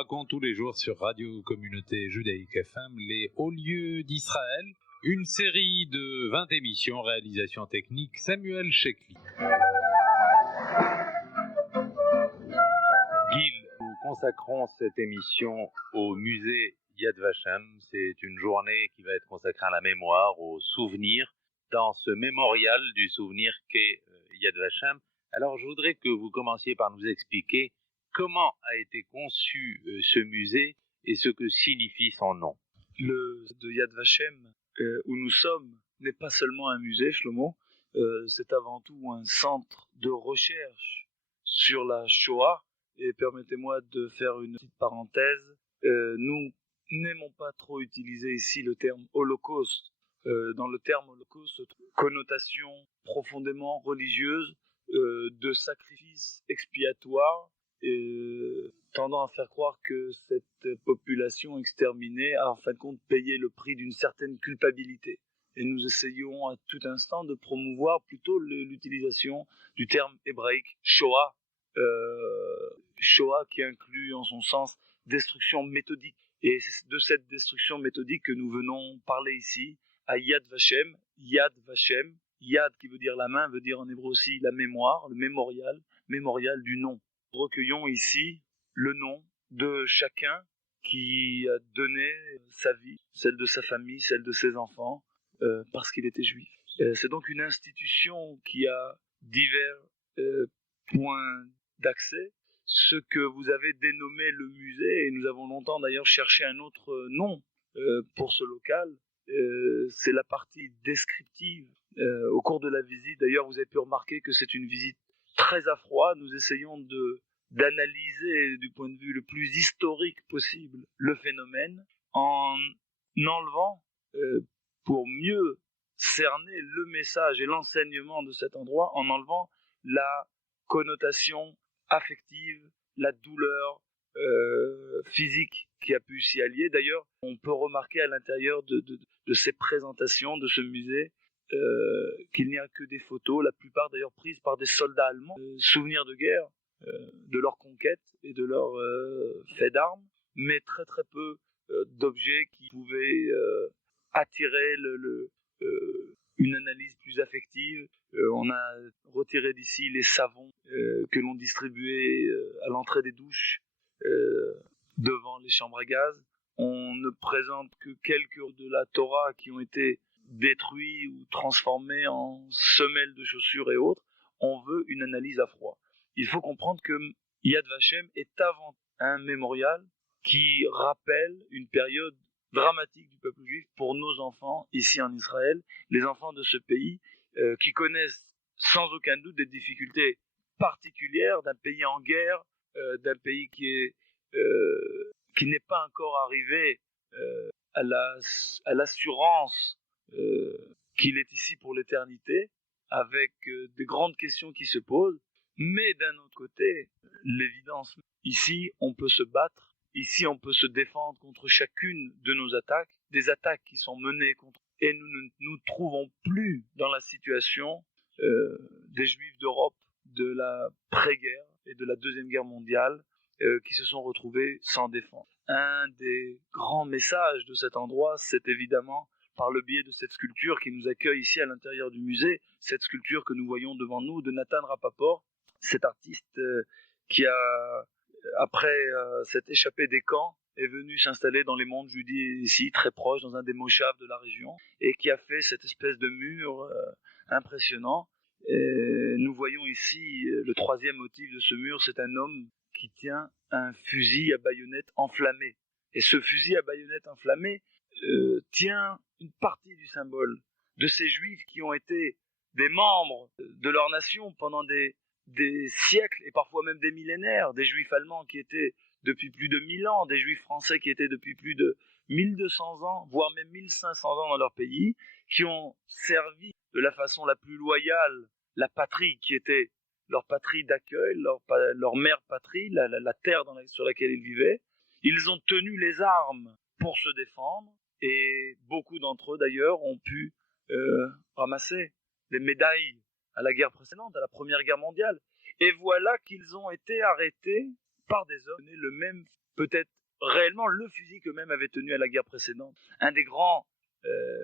raconte tous les jours sur Radio Communauté Judaïque FM les hauts lieux d'Israël. Une série de 20 émissions, réalisation technique Samuel Shekli. Gil, nous consacrons cette émission au musée Yad Vashem. C'est une journée qui va être consacrée à la mémoire, au souvenir, dans ce mémorial du souvenir qu'est Yad Vashem. Alors je voudrais que vous commenciez par nous expliquer comment a été conçu ce musée et ce que signifie son nom. Le de Yad Vashem où nous sommes n'est pas seulement un musée, Shlomo, c'est avant tout un centre de recherche sur la Shoah. Et permettez-moi de faire une petite parenthèse. Nous n'aimons pas trop utiliser ici le terme Holocauste. Dans le terme Holocauste se trouve une connotation profondément religieuse de sacrifice expiatoire, tendant à faire croire que cette population exterminée a en fin de compte payé le prix d'une certaine culpabilité. Et nous essayons à tout instant de promouvoir plutôt l'utilisation du terme hébraïque Shoah, Shoah qui inclut en son sens destruction méthodique. Et c'est de cette destruction méthodique que nous venons parler ici, à Yad Vashem. Yad Vashem, Yad qui veut dire la main, veut dire en hébreu aussi la mémoire, le mémorial du nom. Recueillons ici le nom de chacun qui a donné sa vie, celle de sa famille, celle de ses enfants, parce qu'il était juif. C'est donc une institution qui a divers points d'accès, ce que vous avez dénommé le musée, et nous avons longtemps d'ailleurs cherché un autre nom pour ce local, c'est la partie descriptive. Au cours de la visite, d'ailleurs vous avez pu remarquer que c'est une visite très à froid. Nous essayons d'analyser du point de vue le plus historique possible le phénomène en enlevant, pour mieux cerner le message et l'enseignement de cet endroit, en enlevant la connotation affective, la douleur physique qui a pu s'y allier. D'ailleurs, on peut remarquer à l'intérieur de ces présentations, de ce musée, qu'il n'y a que des photos, la plupart d'ailleurs prises par des soldats allemands, souvenirs de guerre, de leur conquête et de leur fait d'armes, mais très très peu d'objets qui pouvaient attirer une analyse plus affective. On a retiré d'ici les savons que l'on distribuait à l'entrée des douches devant les chambres à gaz. On ne présente que quelques de la Torah qui ont été détruits ou transformés en semelles de chaussures et autres. On veut une analyse à froid. Il faut comprendre que Yad Vashem est avant un mémorial qui rappelle une période dramatique du peuple juif pour nos enfants ici en Israël, les enfants de ce pays qui connaissent sans aucun doute des difficultés particulières d'un pays en guerre, d'un pays qui n'est pas encore arrivé à l'assurance qu'il est ici pour l'éternité, avec des grandes questions qui se posent. Mais d'un autre côté, l'évidence, ici on peut se battre, ici on peut se défendre contre chacune de nos attaques, des attaques qui sont menées contre, et nous ne nous trouvons plus dans la situation des Juifs d'Europe de la pré-guerre et de la Deuxième Guerre mondiale qui se sont retrouvés sans défense. Un des grands messages de cet endroit, c'est évidemment par le biais de cette sculpture qui nous accueille ici à l'intérieur du musée, cette sculpture que nous voyons devant nous de Nathan Rapaport, cet artiste qui a, après s'être échappé des camps, est venu s'installer dans les monts de Judée ici, très proche, dans un des moshav de la région, et qui a fait cette espèce de mur impressionnant. Et nous voyons ici le troisième motif de ce mur, c'est un homme qui tient un fusil à baïonnette enflammé. Et ce fusil à baïonnette enflammé tient une partie du symbole de ces juifs qui ont été des membres de leur nation pendant des siècles et parfois même des millénaires, des juifs allemands qui étaient depuis plus de 1000 ans, des juifs français qui étaient depuis plus de 1200 ans, voire même 1500 ans dans leur pays, qui ont servi de la façon la plus loyale la patrie qui était leur patrie d'accueil, leur mère patrie, la terre sur laquelle ils vivaient. Ils ont tenu les armes pour se défendre, et beaucoup d'entre eux d'ailleurs ont pu ramasser des médailles à la guerre précédente, à la Première Guerre mondiale. Et voilà qu'ils ont été arrêtés par des hommes, le même peut-être réellement le fusil qu'eux-mêmes avaient tenu à la guerre précédente. Un des grands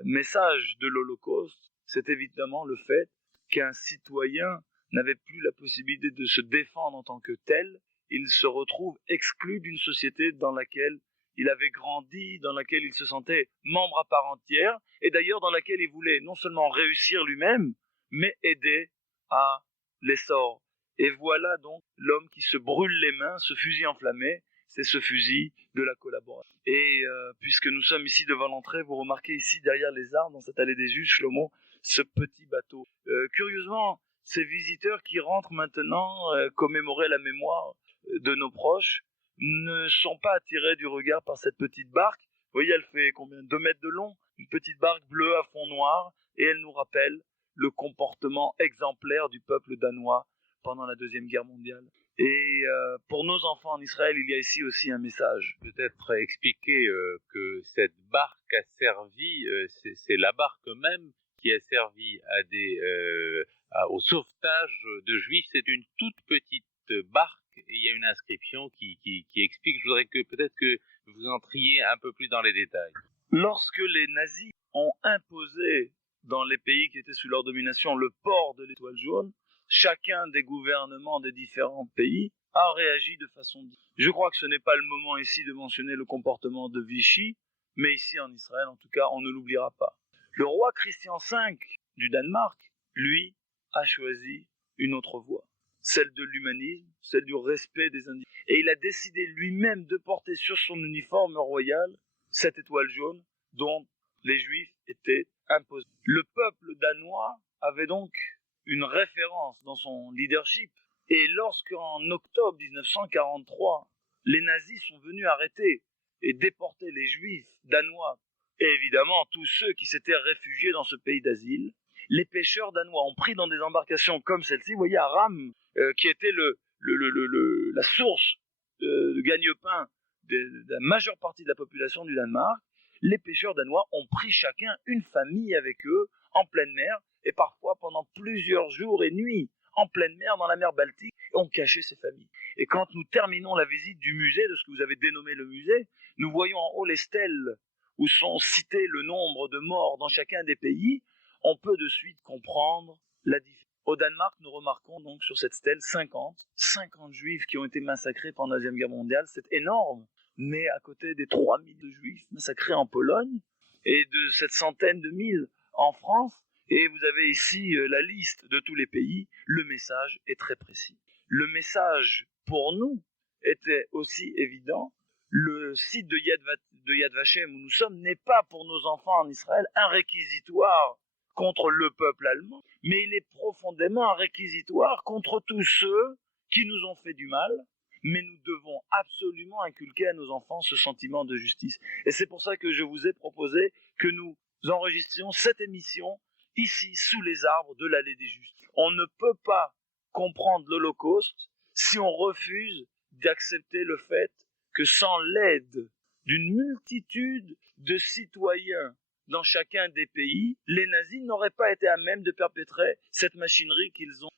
messages de l'Holocauste, c'est évidemment le fait qu'un citoyen n'avait plus la possibilité de se défendre en tant que tel. Il se retrouve exclu d'une société dans laquelle il avait grandi, dans laquelle il se sentait membre à part entière, et d'ailleurs dans laquelle il voulait non seulement réussir lui-même, mais aider à l'essor. Et voilà donc l'homme qui se brûle les mains, ce fusil enflammé, c'est ce fusil de la collaboration. Et puisque nous sommes ici devant l'entrée, vous remarquez ici derrière les arbres, dans cette allée des juges, Shlomo, ce petit bateau. Curieusement, ces visiteurs qui rentrent maintenant commémorer la mémoire de nos proches ne sont pas attirés du regard par cette petite barque. Vous voyez, elle fait combien? 2 mètres de long, une petite barque bleue à fond noir, et elle nous rappelle le comportement exemplaire du peuple danois pendant la Deuxième Guerre mondiale. Et pour nos enfants en Israël, il y a ici aussi un message. Peut-être expliquer que cette barque a servi, c'est la barque même qui a servi au sauvetage de Juifs. C'est une toute petite barque et il y a une inscription qui explique. Je voudrais que peut-être que vous entriez un peu plus dans les détails. Lorsque les nazis ont imposé dans les pays qui étaient sous leur domination le port de l'étoile jaune, chacun des gouvernements des différents pays a réagi de façon différente. Je crois que ce n'est pas le moment ici de mentionner le comportement de Vichy, mais ici en Israël, en tout cas, on ne l'oubliera pas. Le roi Christian V du Danemark, lui, a choisi une autre voie, celle de l'humanisme, celle du respect des individus. Et il a décidé lui-même de porter sur son uniforme royal cette étoile jaune dont les Juifs étaient imposés. Le peuple danois avait donc une référence dans son leadership. Et lorsqu'en octobre 1943, les nazis sont venus arrêter et déporter les Juifs danois, et évidemment tous ceux qui s'étaient réfugiés dans ce pays d'asile, les pêcheurs danois ont pris dans des embarcations comme celle-ci, vous voyez, à Ram, qui était la source de gagne-pain de la majeure partie de la population du Danemark. Les pêcheurs danois ont pris chacun une famille avec eux en pleine mer, et parfois pendant plusieurs jours et nuits en pleine mer, dans la mer Baltique, et ont caché ces familles. Et quand nous terminons la visite du musée, de ce que vous avez dénommé le musée, nous voyons en haut les stèles où sont cités le nombre de morts dans chacun des pays. On peut de suite comprendre la différence. Au Danemark, nous remarquons donc sur cette stèle 50 juifs qui ont été massacrés pendant la Deuxième Guerre mondiale. C'est énorme, mais à côté des 3000 de juifs massacrés en Pologne et de cette centaine de mille en France, et vous avez ici la liste de tous les pays, le message est très précis. Le message pour nous était aussi évident. Le site de Yad Vashem où nous sommes n'est pas pour nos enfants en Israël un réquisitoire contre le peuple allemand, mais il est profondément un réquisitoire contre tous ceux qui nous ont fait du mal, mais nous devons absolument inculquer à nos enfants ce sentiment de justice. Et c'est pour ça que je vous ai proposé que nous enregistrions cette émission ici, sous les arbres de l'allée des Justes. On ne peut pas comprendre l'Holocauste si on refuse d'accepter le fait que sans l'aide d'une multitude de citoyens dans chacun des pays, les nazis n'auraient pas été à même de perpétrer cette machinerie qu'ils ont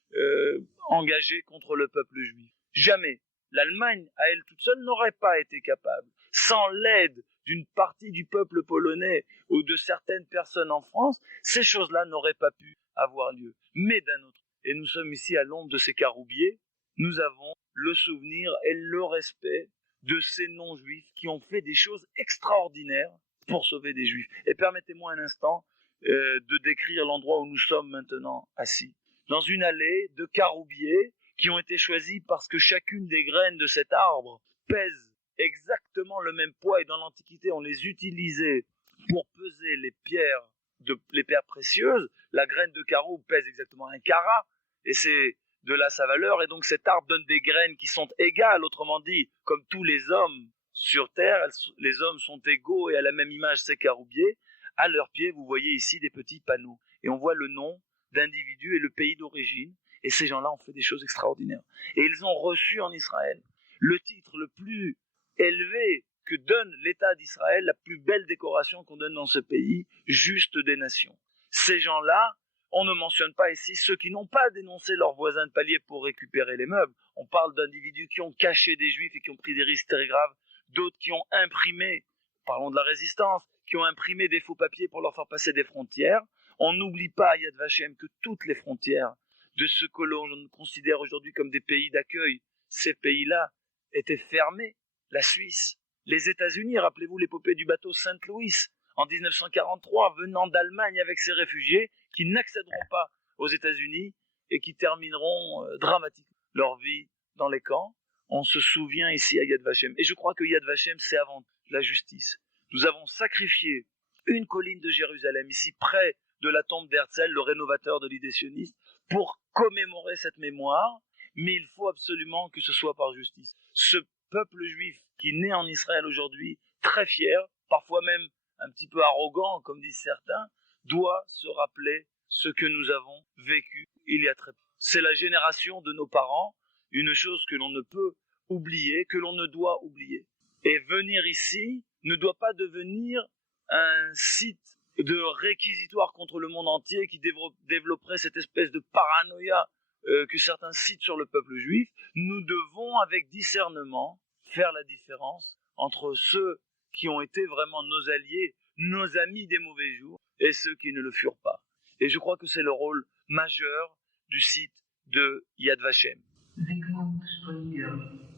engagée contre le peuple juif. Jamais. L'Allemagne, à elle toute seule, n'aurait pas été capable. Sans l'aide d'une partie du peuple polonais ou de certaines personnes en France, ces choses-là n'auraient pas pu avoir lieu. Mais d'un autre, et nous sommes ici à l'ombre de ces caroubiers, nous avons le souvenir et le respect de ces non-juifs qui ont fait des choses extraordinaires pour sauver des juifs. Et permettez-moi un instant de décrire l'endroit où nous sommes maintenant assis. Dans une allée de caroubiers qui ont été choisis parce que chacune des graines de cet arbre pèse exactement le même poids, et dans l'Antiquité on les utilisait pour peser les pierres précieuses. La graine de caroube pèse exactement un carat, et c'est de là sa valeur, et donc cet arbre donne des graines qui sont égales, autrement dit, comme tous les hommes sur terre, les hommes sont égaux et à la même image ces caroubiers. À leurs pieds, vous voyez ici des petits panneaux, et on voit le nom d'individus et le pays d'origine, et ces gens-là ont fait des choses extraordinaires. Et ils ont reçu en Israël le titre le plus élevé que donne l'État d'Israël, la plus belle décoration qu'on donne dans ce pays, juste des nations. Ces gens-là, on ne mentionne pas ici ceux qui n'ont pas dénoncé leurs voisins de palier pour récupérer les meubles. On parle d'individus qui ont caché des juifs et qui ont pris des risques très graves d'autres qui ont imprimé, parlons de la résistance, qui ont imprimé des faux papiers pour leur faire passer des frontières. On n'oublie pas à Yad Vashem que toutes les frontières de ce que l'on considère aujourd'hui comme des pays d'accueil, ces pays-là étaient fermés. La Suisse, les États-Unis, rappelez-vous l'épopée du bateau Saint-Louis en 1943, venant d'Allemagne avec ses réfugiés qui n'accéderont pas aux États-Unis et qui termineront dramatiquement leur vie dans les camps. On se souvient ici à Yad Vashem. Et je crois que Yad Vashem, c'est avant la justice. Nous avons sacrifié une colline de Jérusalem, ici près de la tombe d'Herzl, le rénovateur de l'idée sioniste, pour commémorer cette mémoire, mais il faut absolument que ce soit par justice. Ce peuple juif qui naît en Israël aujourd'hui, très fier, parfois même un petit peu arrogant, comme disent certains, doit se rappeler ce que nous avons vécu il y a très peu. C'est la génération de nos parents, une chose que l'on ne peut oublier, que l'on ne doit oublier. Et venir ici ne doit pas devenir un site de réquisitoire contre le monde entier qui développerait cette espèce de paranoïa que certains citent sur le peuple juif. Nous devons, avec discernement, faire la différence entre ceux qui ont été vraiment nos alliés, nos amis des mauvais jours, et ceux qui ne le furent pas. Et je crois que c'est le rôle majeur du site de Yad Vashem. Zygmunt Springer,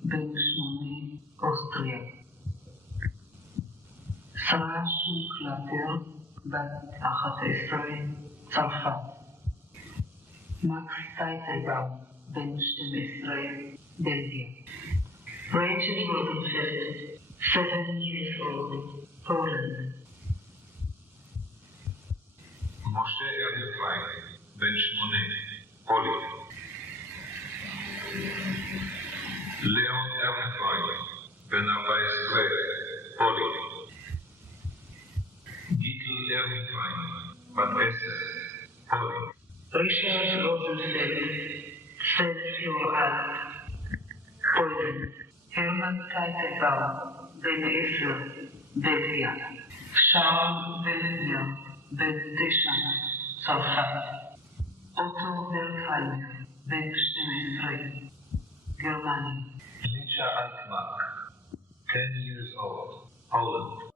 בן 80, אוסטריה. שרה שוקלטר, בת 11, צרפת. מקס טייטלבאום, בן 12, בלגיה. רייצ'ל רודנפלד, 7 years old, Poland. משה ארנפריין, בן 8, פולין. ליאון ארנפריין, בן 14, פולין. גיטל ארנפריין, בת 10, פולין. ריצ'רד רוזנפלד, 12 years old, פולין. הרמן טייטלבאום, בן 10, בלגיה. שאול ולדנר, בן 9, צרפת. אוטו ורטהיימר, בן 12, גרמניה. ליצ'ה אלטמאק, 10 years old, Poland.